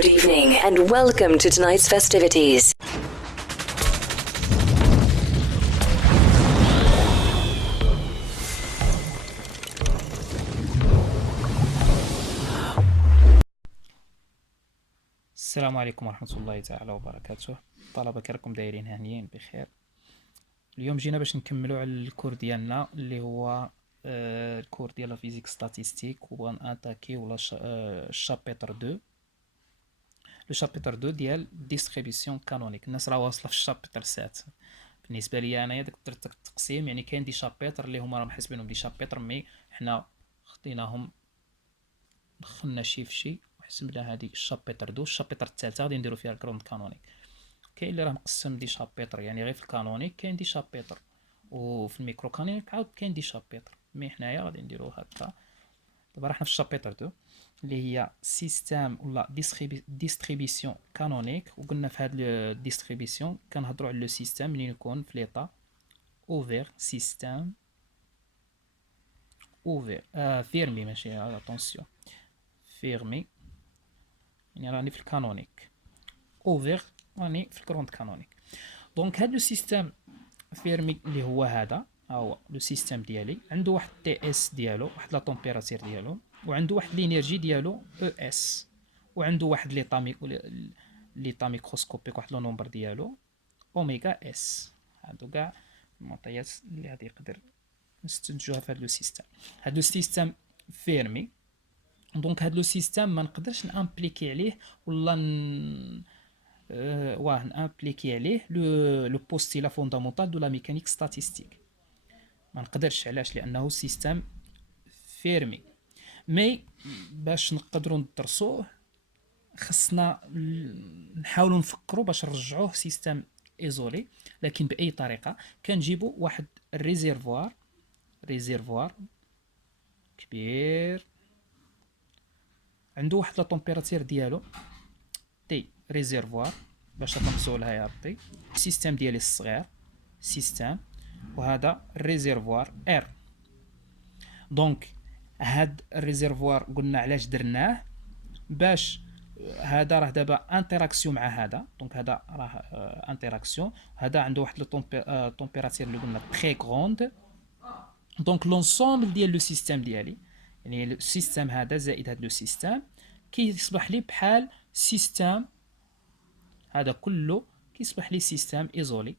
Good evening and welcome to tonight's festivities. السلام عليكم ورحمة الله تعالى وبركاته. الطلبة كيراكم دايرين هانيين بخير. اليوم جينا باش نكملوا على الكور ديالنا اللي هو الكور ديال فيزيك ستاتيستيك، وغناتاكيو ولا الشابيتر 2. لو شابيتر 2 ديال ديستريبيسيون كانونيك. الناس راه واصله في الشابيتر 7. بالنسبه لي انايا درت التقسيم، يعني كاين دي شابيتر اللي هما راه محسبينهم دي شابيتر، مي حنا خديناهم دخلنا شي في شي وحسبنا هادي الشابيتر 2. الشابيتر الثالثه غادي نديرو فيها الكروند كانونيك. كاين اللي راه مقسم دي شابيتر، يعني غير في الكانونيك كاين دي شابيتر، وفي الميكرو كانونيك عاود كاين دي شابيتر، مي حنايا غادي نديرو هكا. دابا راه حنا في الشابيتر 2 اللي هي سيستيم ولا ديستريبيسيون كانونيك. وقلنا في هاد الديستريبيسيون كنهضروا على لو سيستيم اللي يكون في ليطا اوفير، سيستيم اوفير فيرمي، ماشي اتونسيون فيرمي، يعني راني في الكانونيك. اوفير راني في الكروند كانونيك. دونك هاد لو سيستيم فيرمي اللي هو هذا، ها هو لو سيستيم ديالي، عنده واحد تي اس ديالو، واحد لا طومبيراتير ديالو، وعنده واحد لينيرجي ديالو او اس، وعنده واحد ليطا ميكروسكوبيك، واحد لو نومبر ديالو اوميغا اس. هادو كاع المعطيات اللي غادي يقدر نستنتجوها في هاد لو سيستيم. هاد لو سيستيم فيرمي، دونك هاد لو سيستيم ما نقدرش نامبليكي عليه ولا نابليكي عليه لو بوستيلا فوندامونتال دو لا ميكانيك ستاتيستيك. ما نقدرش، علاش؟ لانه سيستم فيرمي. مي باش نقدروا ندرسوه خصنا نحاولوا نفكروا باش نرجعوه سيستم ايزولي، لكن باي طريقه. كنجيبوا واحد ريزيرفوار كبير، عنده واحد لا طومبيراتير ديالو تي ريزيرفوار، باش تنقصوا لها يا ربي. السيستم ديالي الصغير سيستم، وهذا الريزيرفوار ار. دونك هاد الريزيرفوار قلنا علاش درناه؟ باش هذا راه دابا انتراكسيون مع هذا، دونك هذا راه انتراكسيون، هذا عنده واحد لو طومبيراتير اللي قلنا تري غروند. دونك لونسومبل ديال لو سيستم ديالي، يعني السيستم هذا زائد هذا لو سيستم كيصبح لي بحال سيستم، هذا كله كيصبح لي سيستم ايزولي،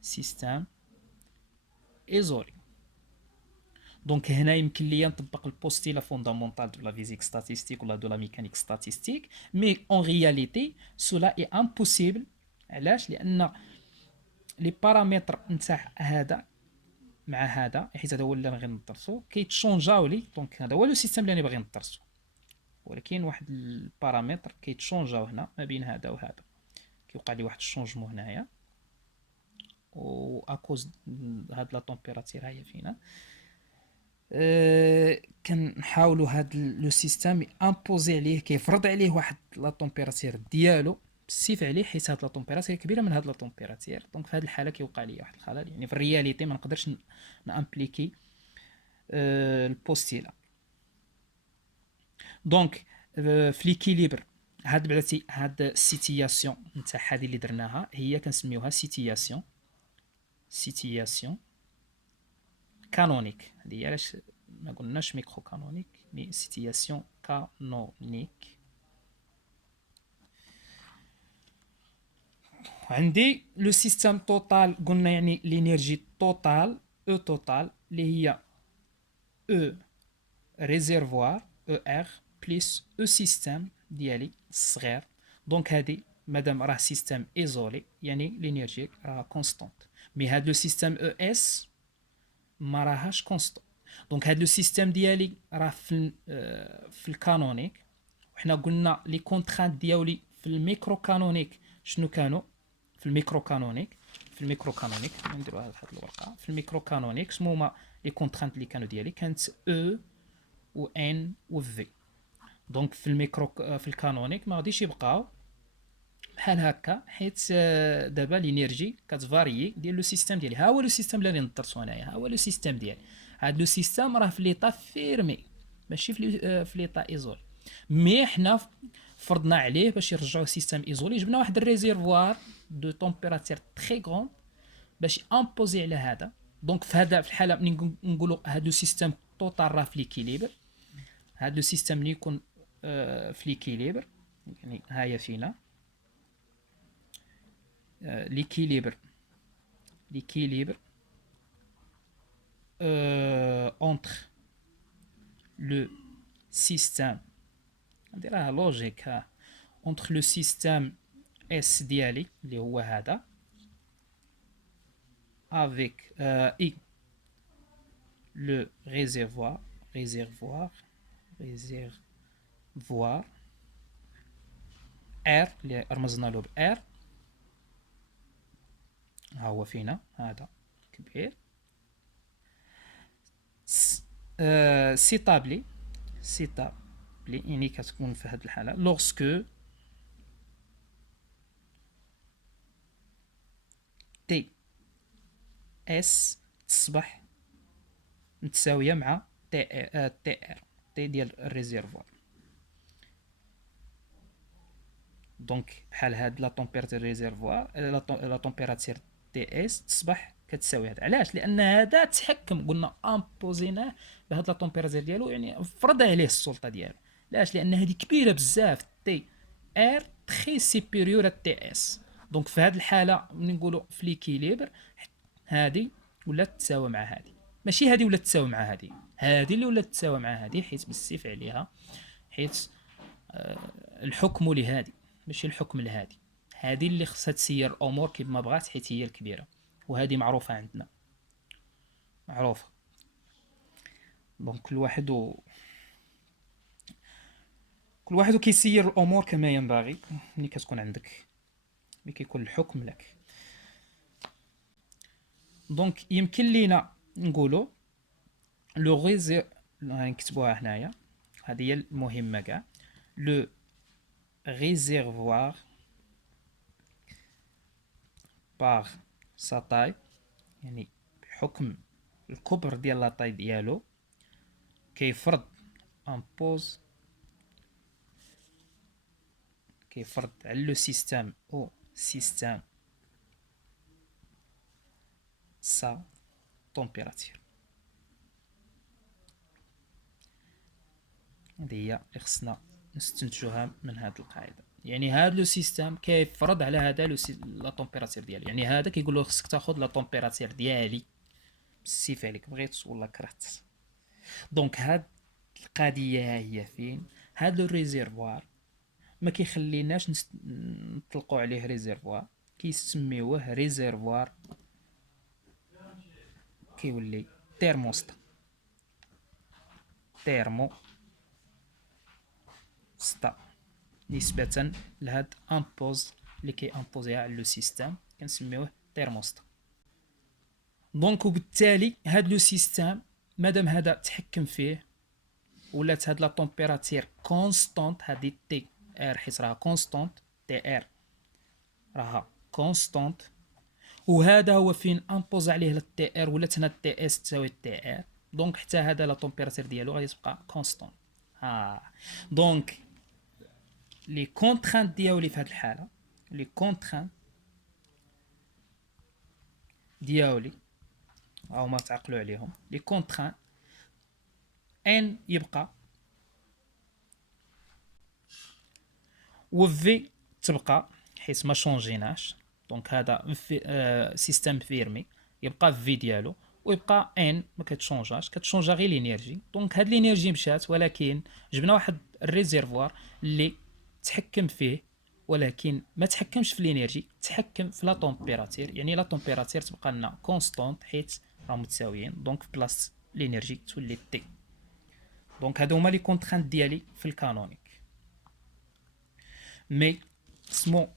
سيستم ايزولي. دونك هنا يمكن ليا نطبق البوستيلا فوندامونتال دو لا فيزيك ستاتيستيك ولا دو لا ميكانيك ستاتيستيك، مي اون رياليتي سولا اي امبوسيبل. علاش؟ لان لي بارامتر نتاع هذا مع هذا، حيت هذا هو اللي غادي ندرسو، كيتشونجاو لي. دونك هذا هو لو سيستم اللي انا باغي ندرسو، ولكن واحد البارامتر كيتشونجاو هنا ما بين هذا وهذا، كيوقع لي واحد الشونجمون هنايا، و اكوز هاد لا طومبيراتير هي فينا. كنحاولوا هاد لو سيستم امبوزي عليه، كيفرض عليه واحد لا طومبيراتير ديالو بسيف عليه، حيت هاد لا طومبيراتير كبيره من هاد لا طومبيراتير. دونك في هاد الحاله كيوقع لي واحد الخلل، يعني في الرياليتي ما نقدرش نامبليكي البوستيلا. دونك في ليكيليبر هاد بعدا هاد السيتياسيون نتاع هذه اللي درناها هي كنسميوها سيتياسيون كانونيك. هذه علاش ما قلناش ميكرو كانونيك، مي سيتياسيون كانونيك. عندي لو سيستم توتال، قلنا يعني لينيرجي توتال او توتال اللي هي او ريزيرفوار او ار بلس او سيستم ديالي الصغير. دونك هادي مادام راه سيستم ايزولي يعني لينيرجي راه كونستانت، مي هاد لو سيستم او اس ما راهاش كونستانت. دونك هاد لو سيستم ديالي راه في الكانونيك، وحنا قلنا لي كونترانت ديالي في الميكرو كانونيك شنو كانوا؟ في الميكرو كانونيك نديروا هاد الورقه. في الميكرو كانونيك شنو هما لي كونترانت اللي كانوا ديالي؟ كانت او و ان و في. دونك في الميكرو في الكانونيك ما غاديش يبقاو بحال هكا، حيت دابا لينيرجي كتفاريي ديال لو سيستم ديالي. ها هو لو سيستم اللي ندرسو هنايا، ها هو لو سيستم ديالي. هاد لو سيستم راه في ليطا فيرمي، ماشي في ليطا ايزول. مي حنا فرضنا عليه باش يرجعوه سيستم ايزولي، جبنا واحد الريزيرفوار دو تمبيراتير تري غون باش امبوزي على هذا. دونك في هذا في الحاله ملي نقولوا هذا لو سيستم توتال راه في ليكيليبر، هذا لو سيستم اللي يكون في ليكيليبر، يعني ها هي فينا ليكيليبر entre le système, نديرها لوجيك ها، entre le système S ديالي اللي هو هذا avec et le réservoir R اللي رمزنا له ب R، ها هو فينا هذا كبير. سيتابلي يعني كتكون في هذه الحالة لوغسكو تي اس تصبح متساوية مع تي ار، تي ديال الريزيرفوار. دونك بحال هاد لا طومبيراتير ريزيرفوار لا طومبيراتير تي اس تصبح كتساوي هذا. علاش؟ لان هذا تحكم، قلنا امبوزيناه بهاد لا طومبيراتير ديالو، يعني فرض عليه السلطه ديالو. علاش؟ لان هذه كبيره بزاف، تي ار تري سيبيريور تي اس. دونك في هذه الحاله ملي نقولوا في ليكيليبر هذه ولات تساوي مع هذه، ماشي هذه ولات تساوي مع هذه، هذه اللي ولات تساوي مع هذه، حيت بالسيف عليها، حيت الحكم لهذه ماشي الحكم لهذه. هذه اللي خصها تسير الامور كيما بغات حيت هي الكبيره، وهذه معروفه عندنا معروفه. دونك كل واحد كيسير الامور كما ينبغي ملي كتكون عندك، ملي كيكون الحكم لك. دونك يمكن لينا نقولوا لو غيزير، نكتبوها هنايا، هذه هي المهمه كاع. لو réservoir par sa taille، يعني بحكم الكبر ديال لا طاي ديالو كيفرض على لو سيستم او سيستم سا تمبيراتير. هذه هي اللي خصنا نستنتجوها من هذه القاعده. يعني هذا لو سيستم كيفرض على هذا لا طومبيراتير ديالي، يعني هذا كيقول له خصك تاخذ لا طومبيراتير ديالي بالسيف عليك، بغيت ولا كرهت. دونك هاد القضيه هي فين هذا الريزيرفوار ما كيخليناش نطلقوا عليه ريزيرفوار، كيسميوه ريزيرفوار، كيولي تيرموستا نسبة لهاد امبوز اللي كيامبوزيها على لو سيستم، كنسميوه تيرموستا. دونك وبالتالي هاد لو سيستم مادام هذا تحكم فيه ولات هاد لا طومبيراتير كونستانت، هادي تي ار حيت راها كونستانت، تي ار راها كونستانت، وهذا هو فين امبوز عليه التي ار، ولات هنا تي اس تساوي تي ار. دونك حتى هذا لا طومبيراتير ديالو غادي تبقى كونستانت. دونك لي كونترانت ديالي في هذه الحاله، لي كونترانت ديالي هما تعقلوا عليهم، لي كونترانت ان يبقى و في تبقى حيت ما شونجيناش. دونك هذا سيستم فيرمي يبقى في ديالو، ويبقى ان ما كتشونجاش، كتشونجا غير الانرجي. دونك هاد الانرجي مشات، ولكن جبنا واحد الريزيرفوار اللي تحكم فيه، ولكن ما تحكمش في الانرجي، تحكم في لا طومبيراتير. يعني لا طومبيراتير تبقى لنا كونستانت حيت راهم متساويين، دونك بلاص الانرجي تولي تي. دونك هادو هما لي كونترانت ديالي في الكانونيك. مي سمو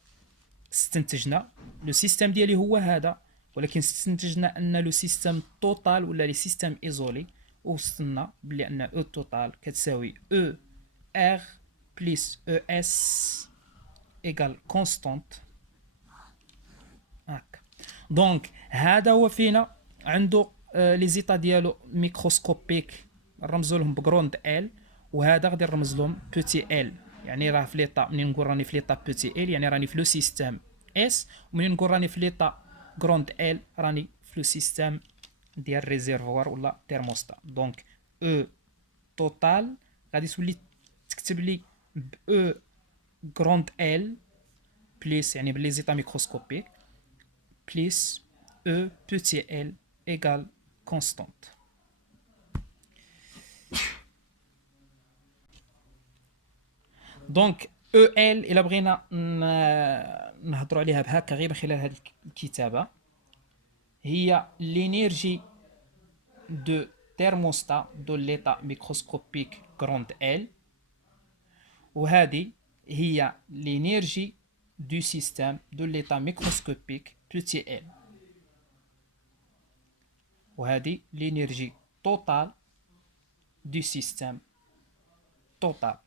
استنتجنا لو سيستم ديالي هو هذا، ولكن استنتجنا ان لو سيستم توتال ولا لي سيستم ايزولي، وصلنا بلي ان او توتال كتساوي او ار بلس او اس ايكال كونستانت هاك. دونك هذا هو فينا عنده لي زيتا ديالو ميكروسكوبيك، نرمزوا لهم بغروند ال، وهذا غادي نرمز لهم بوتي ال، يعني راه في ليطا منين نقول راني في ليطا بوتي ال يعني راني في لو سيستيم اس، ومنين نقول راني في ليطا غروند ال راني في لو سيستيم ديال ريزيرفوار ولا تيرموستا. دونك او توتال غادي تولي تكتب لي ب او غروند ال بليس يعني بلي زيتا ميكروسكوبيك بليس او بوتي ال ايغال كونستانت. دونك او ال الا بغينا نهضروا عليها بهكا غير من خلال هذه الكتابه، هي لينيرجي دو thermostat de l'état microscopique grande L، وهذه هي l'énergie du système de l'état microscopique petit l، وهذه l'énergie totale du système total.